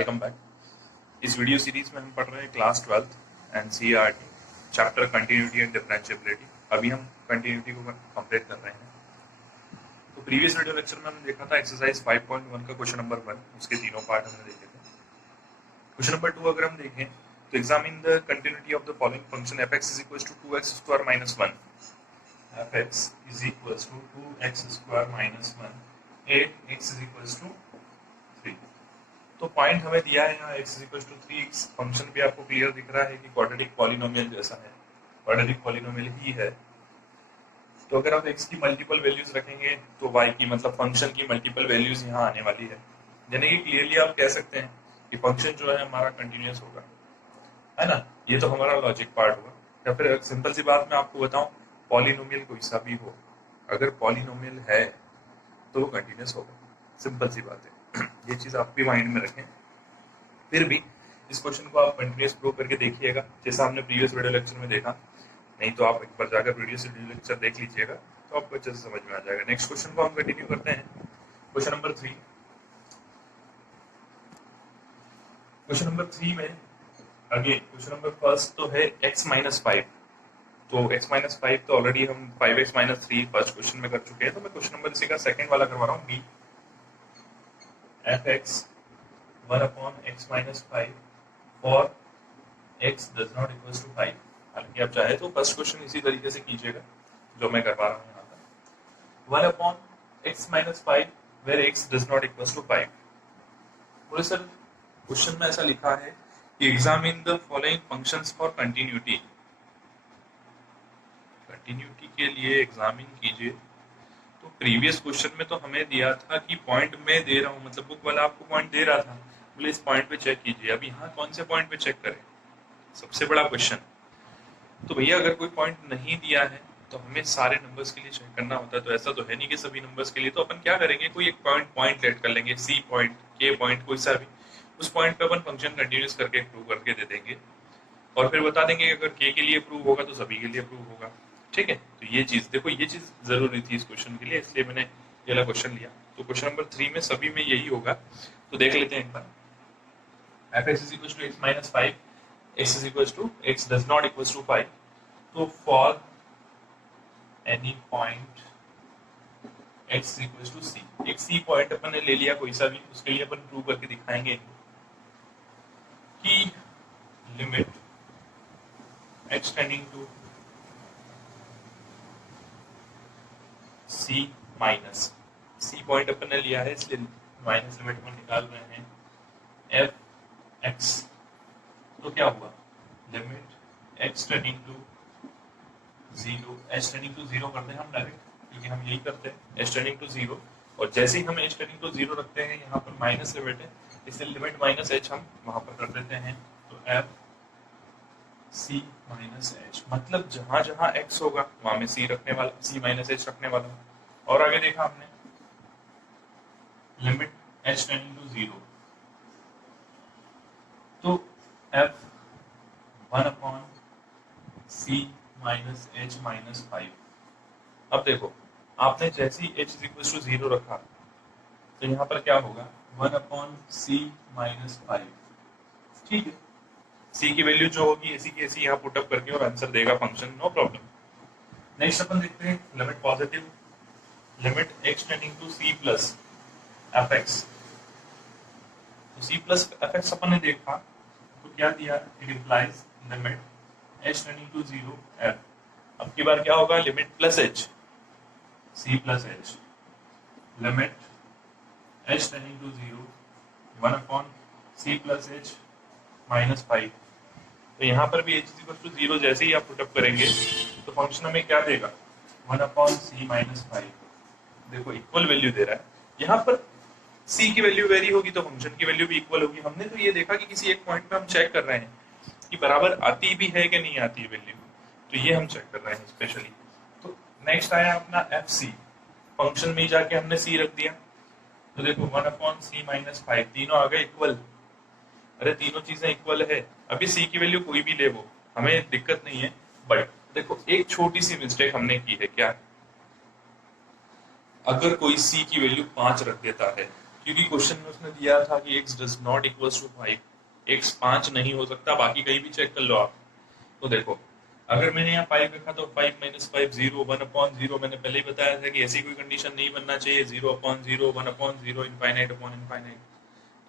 Welcome back. इस video series में हम पढ़ रहे हैं class 12th NCERT chapter continuity and differentiability. अभी हम कंटिन्यूटी को कंप्लीट कर रहे हैं। तो प्रीवियस वीडियो लेक्चर में हमने देखा था एक्सरसाइज 5.1 का क्वेश्चन नंबर 1, उसके तीनों पार्ट हमने देखे थे। क्वेश्चन नंबर 2 अगर हम देखें तो examine the continuity of the following function fx is equals to 2x square minus 1, fx is equals to 2x square minus 1, 8x is equals to 3। तो पॉइंट हमें दिया है यहाँ x is equals to 3। Function भी आपको clear दिख रहा है कि क्वाड्रेटिक पॉलिनोमियल जैसा है, क्वाड्रेटिक पॉलिनोमियल ही है। तो अगर आप x की मल्टीपल वैल्यूज रखेंगे तो y की मतलब फंक्शन की मल्टीपल वैल्यूज यहाँ आने वाली है, यानी कि क्लियरली आप कह सकते हैं कि फंक्शन जो है हमारा कंटिन्यूअस होगा, है ना। ये तो हमारा लॉजिक पार्ट हुआ। या फिर सिंपल सी बात मैं आपको बताऊं, पॉलिनोमियल कोई सा भी हो, अगर पॉलिनोमियल है तो वो कंटिन्यूअस होगा, सिंपल सी बात है। ये चीज आप भी माइंड में रखें। फिर भी इस क्वेश्चन को आप कंटिन्यूअस प्रूव करके देखिएगा, जैसा हमने प्रीवियस वीडियो लेक्चर में देखा। नहीं तो आप एक बार जाकर वीडियो लेक्चर देख लीजिएगा तो आपको अच्छे से समझ में आ जाएगा। नेक्स्ट क्वेश्चन को हम कंटिन्यू करते हैं। Question number 3। क्वेश्चन नंबर 3 में अगेन क्वेश्चन नंबर फर्स्ट तो है x माइनस 5। तो x माइनस 5 तो ऑलरेडी हम 5x माइनस 3 फर्स्ट क्वेश्चन में कर चुके हैं। तो मैं क्वेश्चन नंबर इसी का सेकंड वाला करवा रहा हूँ, b fx 1 upon x minus 5 for x does not equals to 5। हालांकि आप चाहे तो फर्स्ट क्वेश्चन इसी तरीके से कीजिएगा जो मैं करवा रहा हूँ यहाँ पर। 1 upon x minus 5 where x does not equals to 5। बोले सर क्वेश्चन में ऐसा लिखा है examine the following functions for continuity. Continuity के लिए एग्जामिन कीजिए। तो प्रीवियस क्वेश्चन में तो हमें दिया था कि पॉइंट में दे रहा हूं, मतलब बुक वाला आपको पॉइंट दे रहा था, बोले इस पॉइंट पे चेक कीजिए। अब यहाँ कौन से पॉइंट पे चेक करें, सबसे बड़ा क्वेश्चन। तो भैया अगर कोई पॉइंट नहीं दिया है तो हमें सारे नंबर्स के लिए चेक करना होता है। तो ऐसा तो है नहीं कि सभी नंबर्स के लिए। तो अपन क्या करेंगे, कोई एक पॉइंट लेट कर लेंगे, सी पॉइंट, के पॉइंट, कोई सा भी। उस पॉइंट पे अपन फंक्शन कंटिन्यूअस करके प्रूव करके दे देंगे और फिर बता देंगे अगर के लिए प्रूव होगा तो सभी के लिए प्रूव होगा। ठीक है, तो ये चीज देखो, ये चीज जरूरी थी इस क्वेश्चन के लिए, इसलिए मैंने ये वाला क्वेश्चन लिया। तो क्वेश्चन नंबर 3 में सभी में यही होगा। तो देख लेते हैं एक बार। fx is equals to x minus 5, x is equals to x does not equals to 5। तो for any point x equals to c, एक c पॉइंट अपन ने ले लिया कोई सा भी, उसके लिए अपन प्रूव करके दिखाएंगे कि limit x tending to c minus, c point अपन ने लिया है इसलिए माइनस लिमिट में निकाल रहे हैं f x। तो क्या हुआ, limit x tending to 0, h tending to 0 करते हैं हम डायरेक्ट, क्योंकि हम यही करते हैं h टेंडिंग टू 0। और जैसे ही हम h टेंडिंग टू 0 रखते हैं, यहाँ पर माइनस लिमिट है इसलिए लिमिट माइनस h हम वहां पर कर देते हैं। तो f c माइनस h, मतलब जहां जहां x होगा वहां में c रखने वाला, c माइनस h रखने वाला। और आगे देखा हमने लिमिट h टेंडिंग टू 0, तो f 1 upon c minus h minus 5। अब देखो आपने जैसे ही h इक्वल टू 0 रखा तो यहाँ पर क्या होगा, 1 अपॉन c माइनस 5। ठीक है, c की वैल्यू जो होगी ऐसी की ऐसी यहाँ पुटअप करके और आंसर देगा फंक्शन, नो प्रॉब्लम। नेक्स्ट अपन देखते हैं limit positive, limit x tending to c plus fx। तो c प्लस fx अपन ने देखा तो क्या दिया, it implies limit h tending to 0 f। अब की बार क्या होगा, limit plus h c plus h, limit h tending to 0 1 upon c plus h minus 5। तो यहाँ पर भी h इक्वल टू 0 जैसे ही आप पुटअप करेंगे तो फंक्शन हमें क्या देगा, 1 अपॉन c माइनस 5। देखो इक्वल वैल्यू दे रहा है, यहाँ पर c की वैल्यू वेरी होगी तो फंक्शन की वैल्यू भी इक्वल होगी। हमने तो ये देखा कि किसी एक पॉइंट पे हम चेक कर रहे हैं कि बराबर आती भी है कि नहीं आती है वैल्यू, तो ये हम चेक कर रहे हैं स्पेशली। तो नेक्स्ट आया अपना fc, फंक्शन में जाके हमने c रख दिया। तो देखो 1 अपॉन c माइनस 5, तीनों आ गए इक्वल। अरे तीनों चीजें इक्वल है, अभी c की वैल्यू कोई भी ले वो, हमें दिक्कत नहीं है। बट देखो एक छोटी सी मिस्टेक हमने की है, क्या, अगर कोई c की वैल्यू 5 रख देता है क्योंकि क्वेश्चन में उसने दिया था कि x does not equals to 5, x 5 नहीं हो सकता, बाकी कहीं भी चेक कर लो आप। तो देखो अगर मैंने यहाँ 5 रखा तो 5 माइनस 5 0, 1/0, मैंने पहले ही बताया था कि ऐसी कोई कंडीशन नहीं बनना चाहिए, 0/0, 1/0, इनफाइनाइट अपॉन इनफाइनाइट।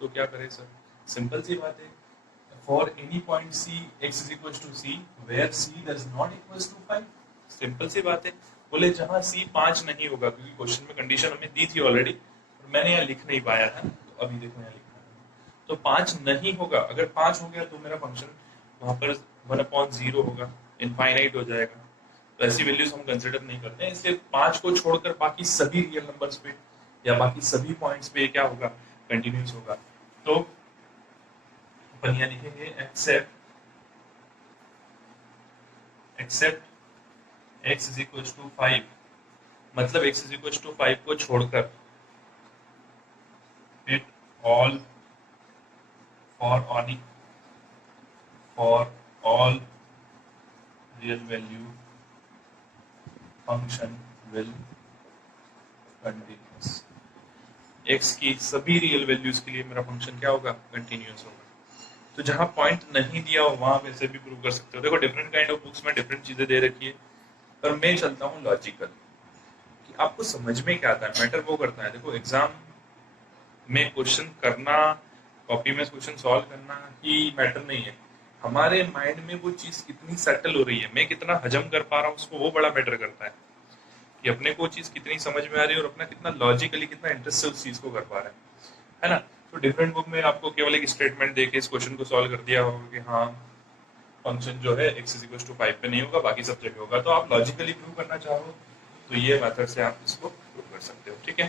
तो क्या करें सर, सिंपल सी बात है, for any point c x is equal to c where c does not equals to 5, simple सी बात है। बोले जहां c 5 नहीं होगा, क्योंकि क्वेश्चन में कंडीशन हमें दी थी ऑलरेडी, मैंने यहाँ लिख नहीं पाया था, तो अभी देखो यहाँ लिखा है, तो 5 नहीं होगा। अगर 5 हो गया तो मेरा फंक्शन वहां पर 1/0 होगा, इनफाइनाइट हो जाएगा। तो ऐसी वैल्यूज हम कंसिडर नहीं करते हैं, इसलिए 5 को छोड़कर बाकी सभी रियल नंबर्स पे या बाकी सभी पॉइंट्स पे क्या होगा, कंटिन्यूस होगा। तो अपन यहाँ लिखेंगे except x is equal to 5, मतलब x इज इक्वल टू 5 को छोड़कर it all for all real value function will continuous, x की सभी रियल वैल्यूज के लिए मेरा फंक्शन क्या होगा, कंटिन्यूस होगा। तो जहां पॉइंट नहीं दिया हो वहां वैसे भी प्रूव कर सकते हो। देखो डिफरेंट काइंड ऑफ बुक्स में डिफरेंट चीजें दे रखी है, पर मैं चलता हूँ लॉजिकल, कि आपको समझ में क्या आता है, मैटर वो करता है। देखो एग्जाम में क्वेश्चन करना, कॉपी में क्वेश्चन सॉल्व करना ही मैटर नहीं है, हमारे माइंड में वो चीज कितनी सेटल हो रही है, मैं कितना हजम कर पा रहा हूँ उसको, वो बड़ा मैटर करता है कि अपने को चीज कितनी समझ में आ रही है और अपना कितना लॉजिकली कितना इंटरेस्ट से उस चीज को कर पा रहे हैं, है ना। तो डिफरेंट बुक में आपको केवल एक स्टेटमेंट देके इस क्वेश्चन को सॉल्व कर दिया होगा कि हाँ फंक्शन जो है x इज इक्वल टू 5 पे नहीं होगा, बाकी सब जगह होगा। तो आप लॉजिकली प्रूव करना चाहो तो ये मेथड से आप इसको प्रूव कर सकते हो, ठीक है,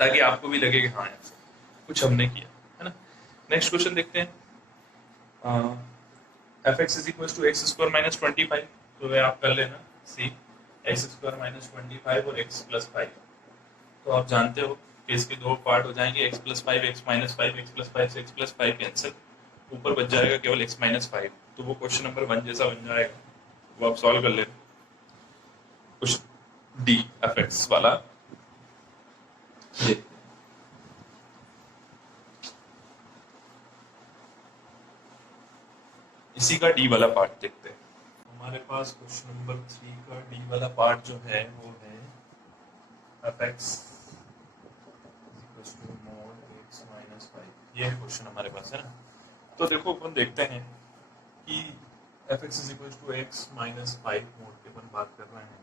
ताकि आपको भी लगे कि हाँ यार कुछ हमने किया, है ना। नेक्स्ट क्वेश्चन देखते हैं, fx is equal to x square minus 25, तो ये आप कर लेना सी एक्स स्क्वायर माइनस 25 और x प्लस 5। तो आप जानते हो कि इसके दो पार्ट हो जाएंगे, x plus 5, x minus 5, x plus 5 से x प्लस 5 कैंसिल, ऊपर बच जाएगा केवल x माइनस 5। तो वो क्वेश्चन नंबर 1 जैसा बन जाएगा, वो आप सॉल्व कर लेना। क्वेश्चन डी fx वाला ये इसी का डी वाला पार्ट देखते हैं। हमारे पास क्वेश्चन नंबर 3 का डी वाला पार्ट जो है वो है fx mod x minus 5, ये है क्वेश्चन हमारे पास, है ना। तो देखो अपन देखते हैं कि fx is equal to x minus 5 mod की अपन बात कर रहे हैं।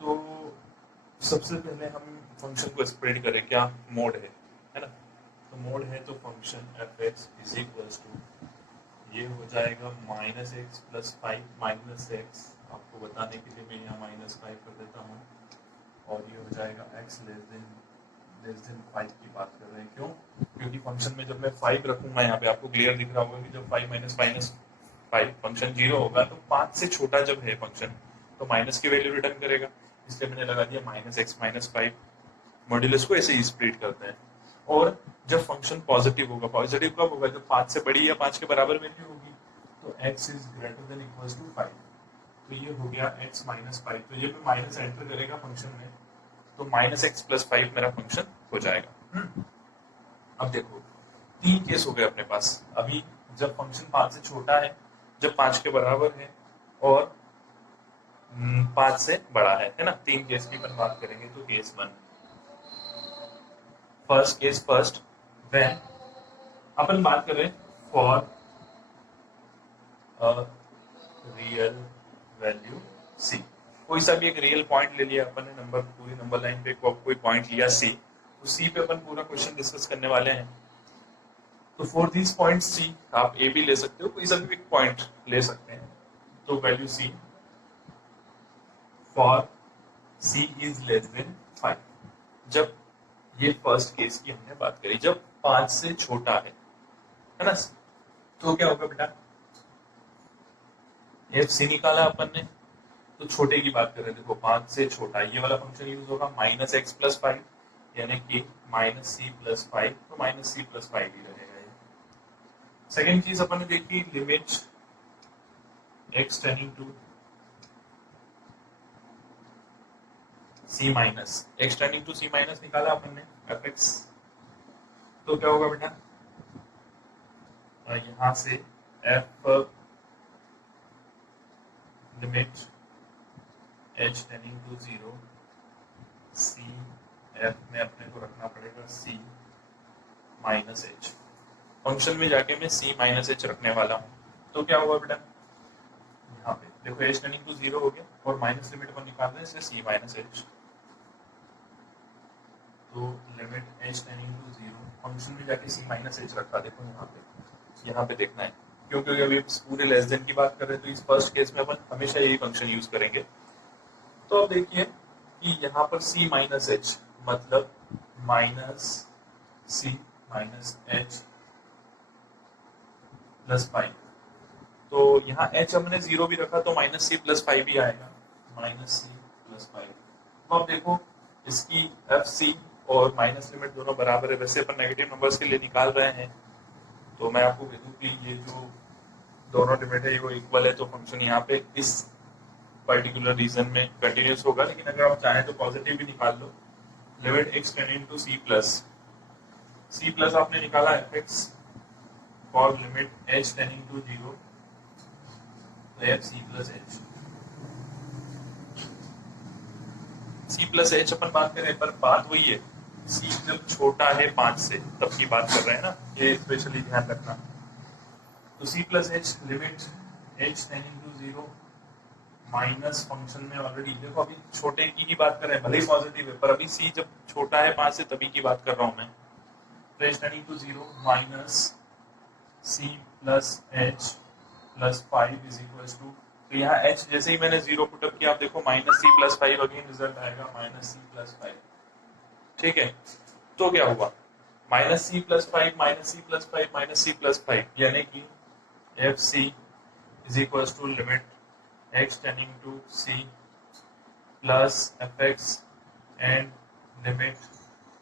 तो सबसे पहले हम फंक्शन को स्प्रेड करें, क्या मोड है ना। तो मोड है तो function fx is equal to ये हो जाएगा minus x plus 5 minus x, आपको बताने के लिए मैं यहाँ माइनस 5 कर देता हूँ, और ये हो जाएगा x लेस देन 5 की बात कर रहे हैं। क्यों? क्योंकि फंक्शन में जब मैं 5 रखूंगा, यहाँ पे आपको क्लियर दिख रहा होगा कि जब 5 माइनस 5 फंक्शन 0 होगा, तो 5 से छोटा जब है फंक्शन तो माइनस की वैल्यू रिटर्न करेगा, इसलिए मैंने लगा दिया माइनस एक्स माइनस 5। मॉड्यूलस को ऐसे ही स्प्लिट करते हैं। और जब फंक्शन पॉजिटिव होगा, पॉजिटिव कब होगा, जब 5 से बड़ी या 5 के बराबर वैल्यू होगी, तो x is greater than equals to 5। तो ये हो गया x माइनस 5, तो ये भी माइनस एंटर करेगा फंक्शन में, तो माइनस एक्स प्लस 5 मेरा फंक्शन हो जाएगा। अब देखो 3 केस हो गए अपने पास। अभी जब फंक्शन 5 से छोटा है, जब 5 के बराबर है, और 5 से बड़ा है ना। 3 केस की अपन बात करेंगे। तो case 1, first case first, when अपन बात करें फॉर रियल वैल्यू c, कोई सा भी एक रियल पॉइंट ले लिया अपन ने, नंबर पूरी नंबर लाइन पे कोई पॉइंट लिया c, तो c पे अपन पूरा क्वेश्चन डिस्कस करने वाले हैं। तो फॉर दिस पॉइंट c, आप a भी ले सकते हो, कोई सा भी एक पॉइंट ले सकते हैं। तो value c for c is less than 5, जब ये फर्स्ट केस की हमने बात करी, जब 5 से छोटा है ना। तो क्या होगा बेटा, एफ सी निकाला अपन ने, तो छोटे की बात कर रहे हैं। देखो 5 से छोटा, ये वाला फंक्शन यूज होगा माइनस एक्स प्लस 5, यानी कि माइनस सी प्लस 5, तो माइनस सी प्लस 5 ही रहेगा ये। सेकेंड चीज अपन ने देखी, limit x tending to c minus x tending to c minus निकाला अपन ने एफ एक्स, तो क्या होगा बेटा, यहाँ से f limit h tending to zero c, f में अपने को रखना पड़ेगा सी माइनस एच, फंक्शन में जाके मैं सी माइनस एच रखने वाला हूँ, तो क्या होगा बेटा, यहाँ पे देखो एच टेंडिंग टू जीरो हो गया और माइनस लिमिट पर निकाल रहे हैं इसलिए सी माइनस एच, तो limit h tending to zero, function में जाके सी माइनस एच रखा, देखो यहाँ पे देखना है, क्योंकि अभी पूरे लेस देन की बात कर रहे हैं तो इस फर्स्ट केस में अपन हमेशा यही फंक्शन यूज करेंगे। तो अब देखिए कि यहाँ पर सी माइनस एच मतलब माइनस सी माइनस एच प्लस 5, तो यहाँ h हमने 0 भी रखा तो माइनस सी प्लस 5 भी आएगा, माइनस सी प्लस 5। तो अब देखो इसकी एफ सी और माइनस लिमिट दोनों बराबर है, वैसे अपन नेगेटिव नंबर्स के लिए निकाल रहे हैं, तो मैं आपको कह दूं कि ये जो दोनों लिमिट है वो इक्वल है, तो फंक्शन यहाँ पे इस पर्टिकुलर रीजन में कंटिन्यूस होगा, लेकिन अगर आप चाहें तो पॉजिटिव भी निकाल लो, limit x tending to c plus आपने निकाला f x for limit h tending to zero f c plus h अपन बात करें, पर बात वही है, सी जब छोटा है 5 से तब की बात कर रहे हैं ना, ये स्पेशली ध्यान रखना। तो c plus h limit h tending to zero minus function में ऑलरेडी देखो अभी छोटे की ही बात कर रहे हैं, भले ही पॉजिटिव है पर अभी सी जब छोटा है 5 से तभी की बात कर रहा हूं मैं, तो h tending to zero minus c plus h plus 5 is equal to, तो यहाँ h जैसे ही मैंने 0 पुटअप किया आप देखो minus c plus 5 again result आएगा माइनस सी प्लस 5, ठीक है। तो क्या हुआ minus c plus 5 minus c plus 5 minus c plus 5, यानी कि f c is equal to limit x tending to c plus f x and limit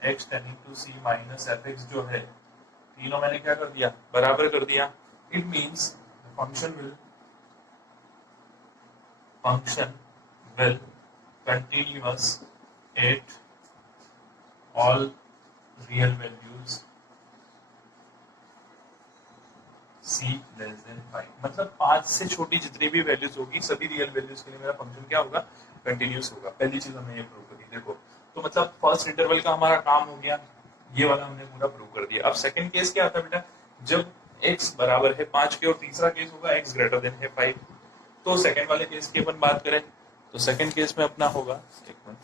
x tending to c minus f x, जो है तीनों मैंने क्या कर दिया, बराबर कर दिया। It means function will continuous at all real values c less than 5, मतलब 5 से छोटी जितनी भी वैल्यूज होगी सभी रियल वैल्यूज के लिए मेरा फंक्शन क्या होगा, कंटिन्यूस होगा। पहली चीज हमें ये प्रूव करी, देखो तो मतलब फर्स्ट इंटरवल का हमारा काम हो गया, ये वाला हमने पूरा प्रूव कर दिया। अब सेकंड केस क्या आता है बेटा, जब x बराबर है 5 के और तीसरा केस होगा x ग्रेटर देन है 5, तो सेकंड वाले केस की अपन बात करें तो सेकंड केस में अपना होगा, एक मिनट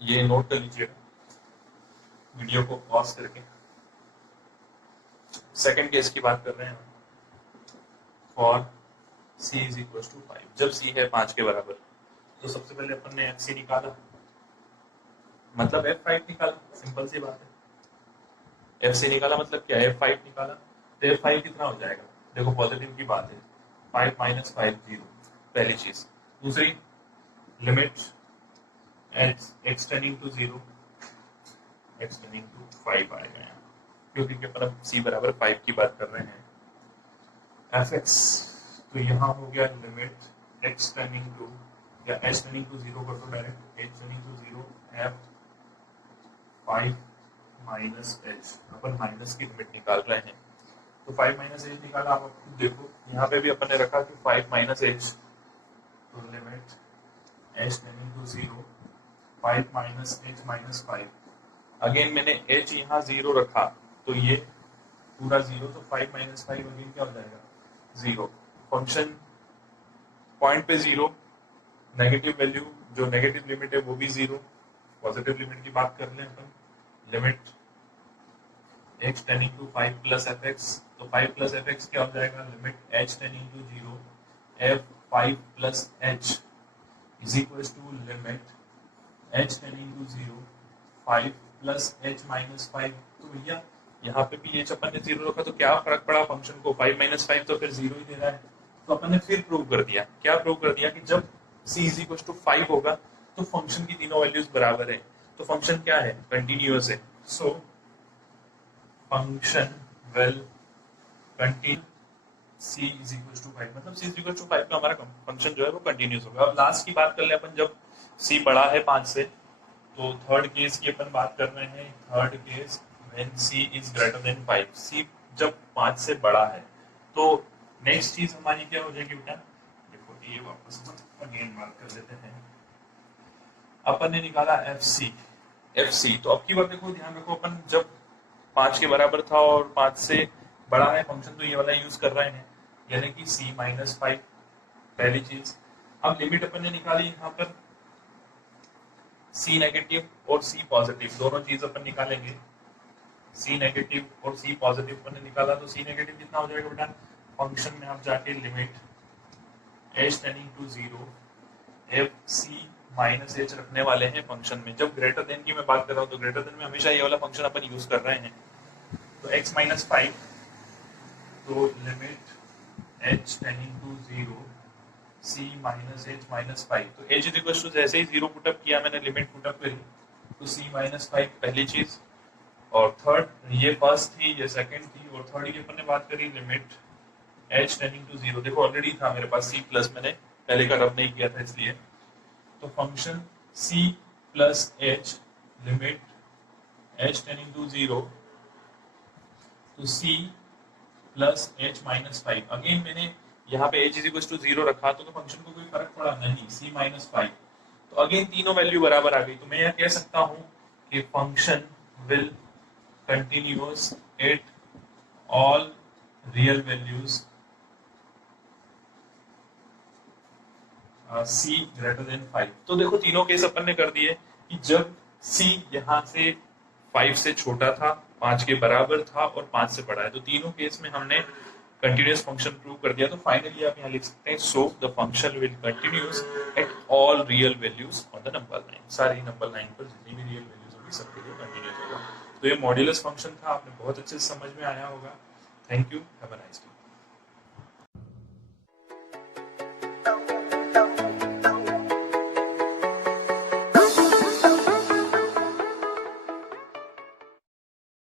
ये नोट कर लीजिएगा वीडियो को पॉज करके, सेकंड केस की बात कर रहे हैं for c is equal to 5, जब c है 5 के बराबर, तो सबसे पहले अपन ने fc निकाला मतलब f5 निकाला, सिंपल सी बात है, FC निकाला मतलब क्या है, F5 निकाला, तो F5 कितना हो जाएगा, देखो पॉजिटिव की बात है 5 माइनस 5 0, पहली चीज। दूसरी limit x tending to zero x tending to 5 आएगा यहाँ, क्योंकि अपन C बराबर 5 की बात कर रहे हैं। fx तो यहाँ हो गया लिमिट एक्स टेंडिंग टू या h टेंडिंग टू जीरो कर दो direct, h tending to zero f 5 minus h, अपन माइनस की लिमिट निकाल रहे हैं, तो 5 माइनस एच निकाला। आप देखो यहाँ पे भी अपन ने रखा कि 5 माइनस एच, तो limit h tending to zero 5 minus h minus 5, again मैंने एच यहाँ 0 रखा तो ये पूरा 0, तो 5 माइनस 5 अगेन क्या हो जाएगा 0, फंक्शन पॉइंट पे 0, नेगेटिव वैल्यू जो नेगेटिव लिमिट है वो भी 0, पॉजिटिव लिमिट की बात कर लें अपन, limit x tending to 5 plus fx, तो 5 प्लस fx क्या हो जाएगा, limit h tending to 0 f 5 plus h is equal to limit h tending to 0 5 plus h minus 5, तो भैया यहाँ पे भी h अपन ने 0 रखा तो क्या फर्क पड़ा फंक्शन को, 5 माइनस 5 तो फिर 0 ही दे रहा है, तो अपन ने फिर प्रूव कर दिया, क्या प्रूव कर दिया कि जब c इज इक्वल टू 5 होगा तो फंक्शन की तीनों वैल्यूज बराबर है, तो फंक्शन क्या है, कंटिन्यूअस है, so function will continue c is equal to 5, मतलब c इज इक्वल टू 5 का हमारा फंक्शन जो है वो कंटिन्यूस होगा। अब लास्ट की बात कर ले अपन, जब c बड़ा है 5 से, तो थर्ड केस की अपन बात कर रहे हैं। Third case when c is greater then 5, c जब 5 से बड़ा है, तो नेक्स्ट चीज हमारी क्या हो जाएगी बेटा, देखो ये वापस अगेन मार्क कर लेते हैं। अपन ने निकाला एफ सी, तो अब की बात देखो, ध्यान रखो, अपन जब 5 के बराबर था और 5 से बड़ा है फंक्शन, तो ये वाला यूज कर रहे हैं, यानी कि c माइनस 5 पहली चीज। अब लिमिट अपन ने निकाली यहाँ पर c नेगेटिव और c पॉजिटिव, दोनों चीज अपन निकालेंगे। c नेगेटिव और c पॉजिटिव अपन ने निकाला, तो c नेगेटिव कितना हो जाएगा बेटा, फंक्शन में आप जाके limit h tending to 0 f c minus h रखने वाले हैं फंक्शन में। जब ग्रेटर देन की मैं बात कर रहा हूँ, तो ग्रेटर देन में हमेशा ये वाला फंक्शन अपन यूज कर रहे हैं। तो x माइनस 5, तो limit h tending to 0 c minus h minus 5, तो h इज इक्वल टू, जैसे ही 0 पुटअप किया मैंने, लिमिट पुटअप करी, तो c माइनस 5 पहली चीज, और थर्ड, ये फर्स्ट थी, ये सेकंड थी, और थर्ड की अपन ने बात करी लिमिट h टेंडिंग टू 0, देखो ऑलरेडी था मेरे पास c प्लस, मैंने पहले का रब नहीं किया था इसलिए, तो function c plus h limit h tending to 0 तो c plus h minus 5, again मैंने यहाँ पे h इज इक्वल टू 0 रखा, तो फंक्शन को कोई फर्क पड़ा नहीं, c माइनस 5, तो अगेन तीनों वैल्यू बराबर आ गई। तो मैं यह कह सकता हूँ कि function will continuous at all real values c greater than 5। तो देखो तीनों केस अपन ने कर दिए कि जब c यहाँ से 5 से छोटा था, 5 के बराबर था और 5 से बड़ा है, तो तीनों केस में हमने कंटिन्यूअस फंक्शन प्रूव कर दिया। तो फाइनली आप यहाँ लिख सकते हैं, so the function will continuous at all real values on the number line, सारी नंबर लाइन पर जितनी भी रियल वैल्यूज होगी सबके लिए कंटिन्यूअस होगा। तो ये मॉड्यूलस फंक्शन था, आपने बहुत अच्छे से समझ में आया होगा। Thank you, have a nice day.